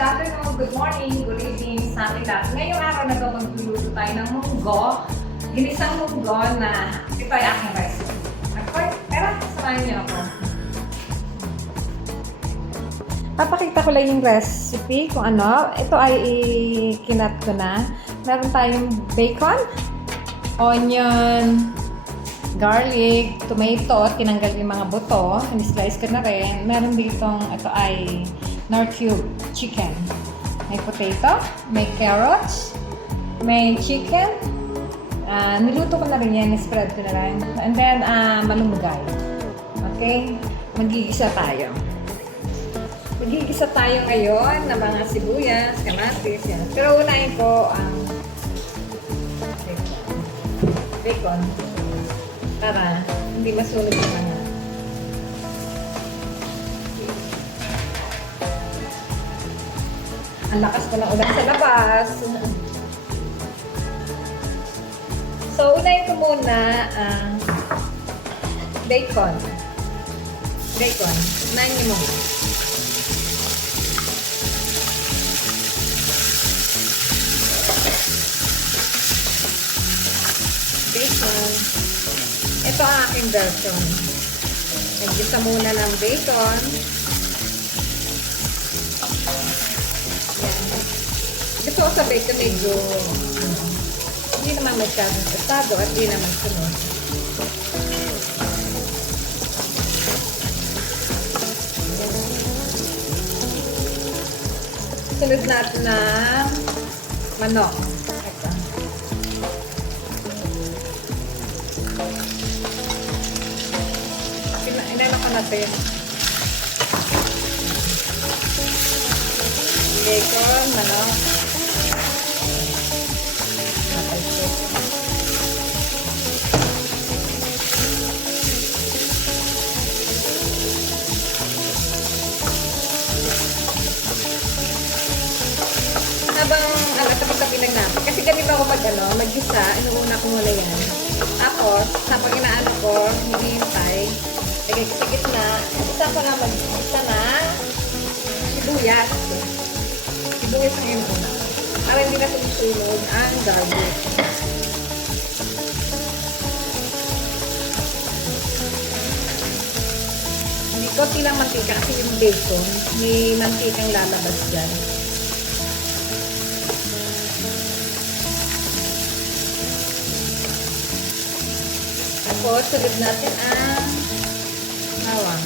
afternoon, good morning, good evening sa ating lahat. Ngayong araw na ito, magluluto tayo ng munggo. Ginisang munggo na ito ay aking recipe. Pero, samahan niyo ako. Papakita ko lang yung recipe kung ano. Ito ay kinat ko na. Meron tayong bacon, onion, garlic, tomato, tinanggal yung mga buto, in-slice ko na rin. Meron ditong, ito ay Knorr cube chicken. May potato, may carrots, may chicken. Niluto ko na rin yan, spread ko na rin. And then, malunggay. Okay? Magigisa tayo. Magigisa tayo ngayon ng mga sibuyas, kamatis, yan. Pero unahin ko ang bacon. Para hindi masunog yung mga. Ang lakas ko ng ulan sa labas. So, unahin ko muna ang bacon. Bacon. Unahin niyo muna. Bacon. Ito ang aking version. Naggisa muna ng bacon. Yan. Ito sa bacon medyo hindi naman masyadong pasado at hindi naman sunod. Sunod natin ng manok. Inano ko natin. Bacon, manok. Habang tabi lang natin. Kasi ganito ako mag-gisa, inuuna ko muna yan. Tapos, habang inaano ko, hinihintay, lagay ko sa gitna, isa ko na mag-gisa na sibuyas. Sibuyas ang yun una. Para hindi na sumusunod ang garlic. Hindi ko tilang mantika kasi yung bacon, may mantikang lalabas dyan. Tapos, sunod natin ang bawang.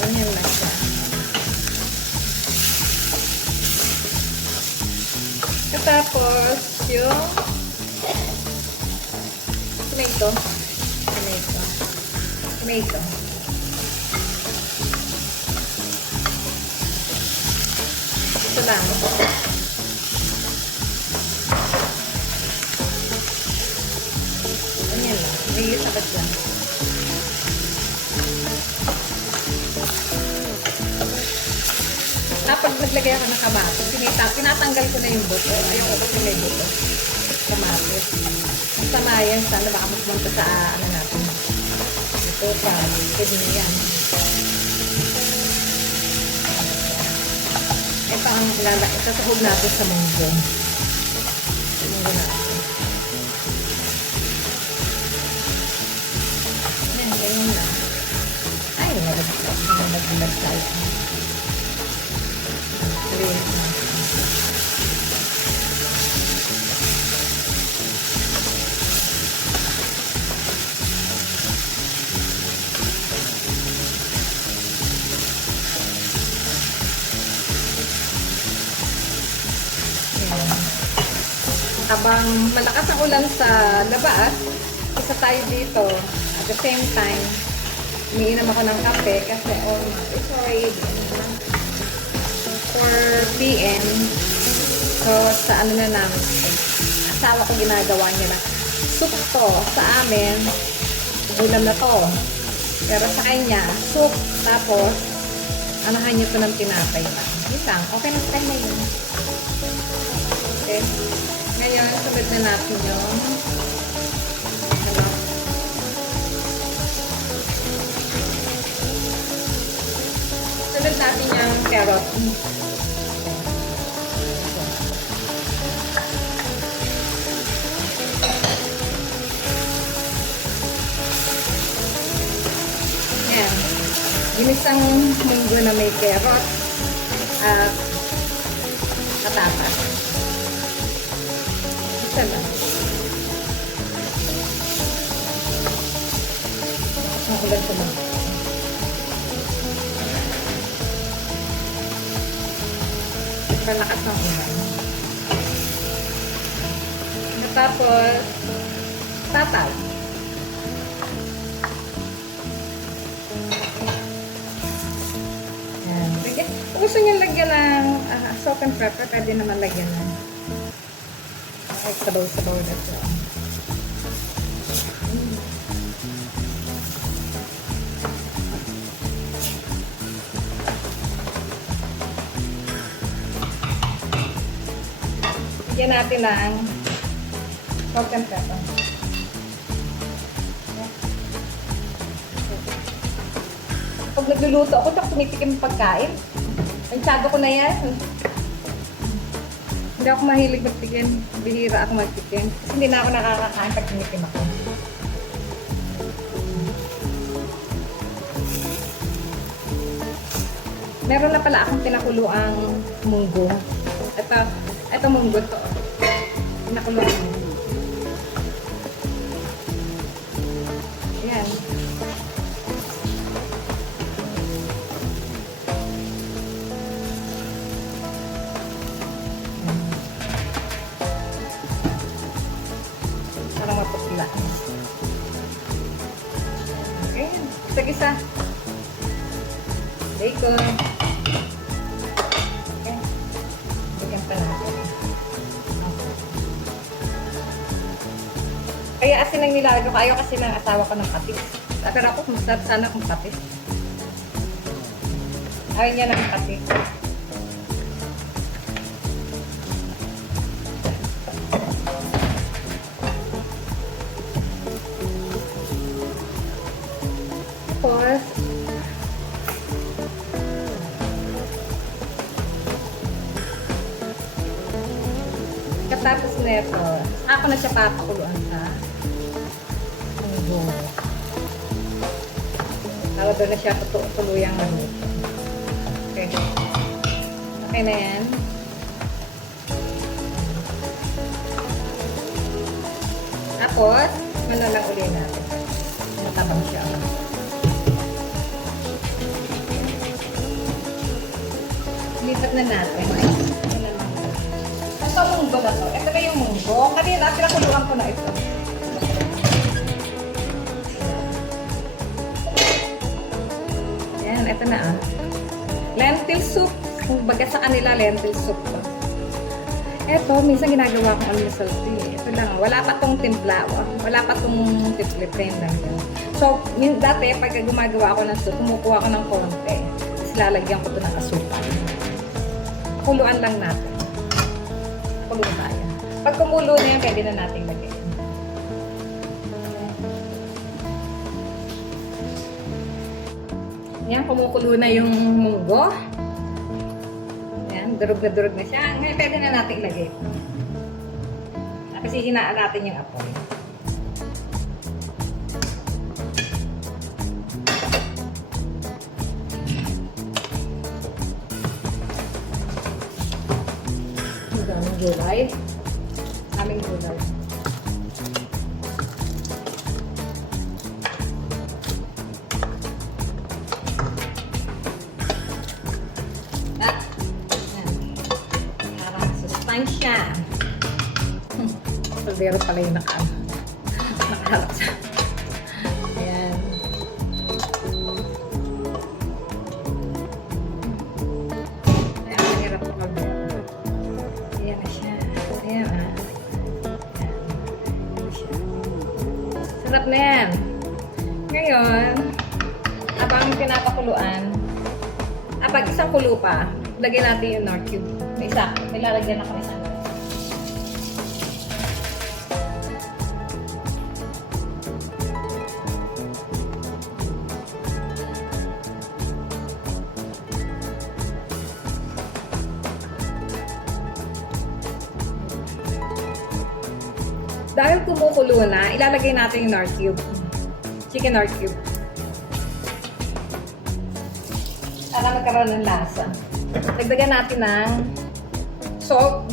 Ganyan lang siya. Tapos, yung tomato. Tomato. Ito lang. Ganyan lang. May sabat lang. Kapag naglagay ako ng kamatis, tinatanggal ko na yung buto. Ayoko kasi may buto. Kamatis. Masama yan. Sana baka magpunta sa ano natin. Ito sa kidney yan. Ito ang itatahog natin sa munggo. Munggo natin. Yan, ganyan na. Ay, nalaglag tayo. Alinis na. Habang malakas ang ulan sa labas, isa tayo dito. At the same time, umiinom ako ng kape kasi it's already 4 p.m. So, sa ano na namin, asawa ko ginagawa niya na soup to. Sa amin, ulam na to. Pero sa kanya, soup. Tapos, anahan niya to ng tinapay lang. Yun lang. Okay na tayo na yun. Okay. Ngayon, sunod na natin yung ano, sunod natin yung carrot. Ayan. Ginisang munggo na may carrot at patatas. Isa lang. Makulan ko lang. Palakas ng ulan. Tapos, tatal. Ayan. Kung gusto nyo lagyan ng salt and pepper, pwede naman lagyan ng sabaw-sabaw na siya. Lagyan natin ng salt and pepper. Pag nagluluto ako, tapos tumitikim yung pagkain. Pansyado ko na yan. Hindi ako mahilig magtikim. Bihira ako magtikim. Kasi hindi na ako nakakakain pag tumikim ako. Meron na pala akong pinakuluang munggo. Ito munggo to. Pinakuluang munggo. Ayan. Parang mapupila. Okay. Isa-isa. Bacon. Okay. Bigyan pa natin. Kaya asin ang nilalagay ko. Ayaw kasi ng asawa ko ng patis. Pero ako, masarap sana kung patis. Ayaw niya ng patis. Tapos, katapos nito, ako na siya papakuluan sa munggo. Tawag doon na siya tuluyang maluto. Okay. Okay na yan. Tapos, manalang uli natin. Matabang siya. Lipat na natin. Ito munggo na to. Ito na yung munggo. Kanina, pinakuluan ko na ito. Ayan, ito na ah. Lentil soup. Kung baga sa kanila, lentil soup to. Ito, minsan ginagawa kong almusal tea. Ito lang. Wala pa tong timpla. Wala pa tong timpla lang yan. So, dati, pag gumagawa ako ng soup, kumukuha ko ng konti. Tapos lalagyan ko ito ng asukal. Kuluan lang natin. Kuluan tayo. Pag kumulo na yan, pwede na natin lagyan. Yan, kumukulo na yung munggo. Yan, durog na siya. Ngayon, pwede na natin ilagay. Kasi hinaan natin yung apoy. Daming gulay. Daming gulay. At, parang sustansya. Pero pala yung nakaharap siya. Ayan. Ayan, mahirap ko kaldero. Ayan na siya. Ayan ah. Ayan siya. Sarap na yan. Ngayon, abang pinapakuluan, pag isang kulo pa, lagyan natin yung Nor Cube. May isa. May lalagyan ako isang. Dahil kumukulo na, ilalagay natin yung Nor Cube. Chicken Nor Cube. Para magkaroon ng lasa. Dagdagan natin ng salt.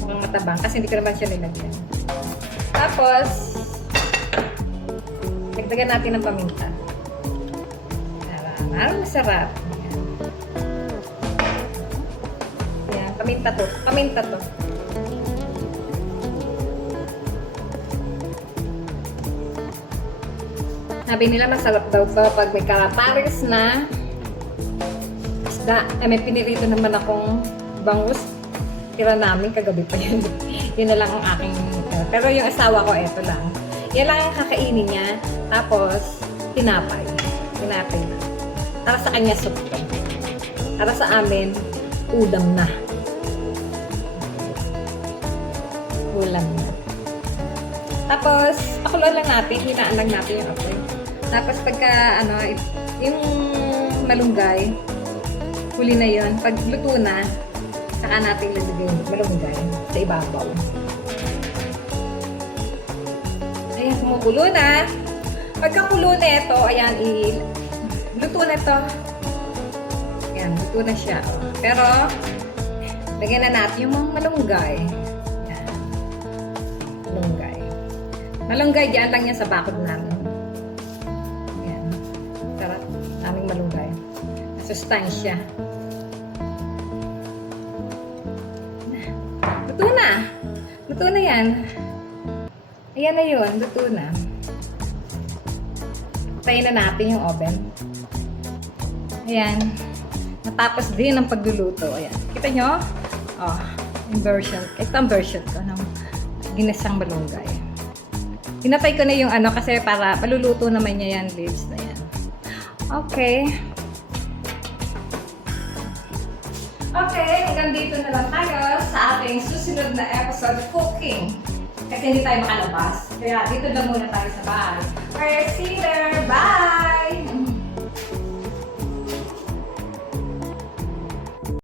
Mukhang matabang kasi hindi ko naman siya nilagyan. Tapos, dagdagan natin ng paminta. Para masarap. Yan, paminta to. Paminta to. Sabi nila masarap daw to pag may kalapares na isda. May pinirito naman akong bangus. Tira namin kagabi pa yun. Yun na lang ang aking... pero yung asawa ko, eto lang. Yan lang ang kakainin niya. Tapos, tinapay. Tinapay na. Para sa kanya, soup to. Para sa amin, udam na. Ulam na. Tapos, pakuluan lang natin. Hinaan lang natin yung apoy. Tapos pagka, yung malunggay, huli na yun. Pag luto na, saka natin lalagay yung malunggay sa ibabaw. Ayan, kumukulo na. Pagkakulo na ito, ayan, luto na ito. Ayan, luto na siya. Pero, lagyan na natin yung mga malunggay. Ayan. Malunggay. Malunggay, diyan lang yan sa bakod namin. Aming malunggay. Sustansya. Luto na. Luto na yan. Ayan na yun. Luto na. Tayin na natin yung oven. Ayan. Natapos din ang pagluluto. Ayan. Kita nyo? Oh, yung version. Ito ang version ko ng ginisang malunggay. Hinatay ko na yung kasi para maluluto naman niya yan, leaves na yan. Okay. Okay, hanggang dito na lang tayo sa ating susunod na episode cooking. Kasi hindi tayo makalabas. Kaya dito lang muna tayo sa bahay. Okay, see you there. Bye!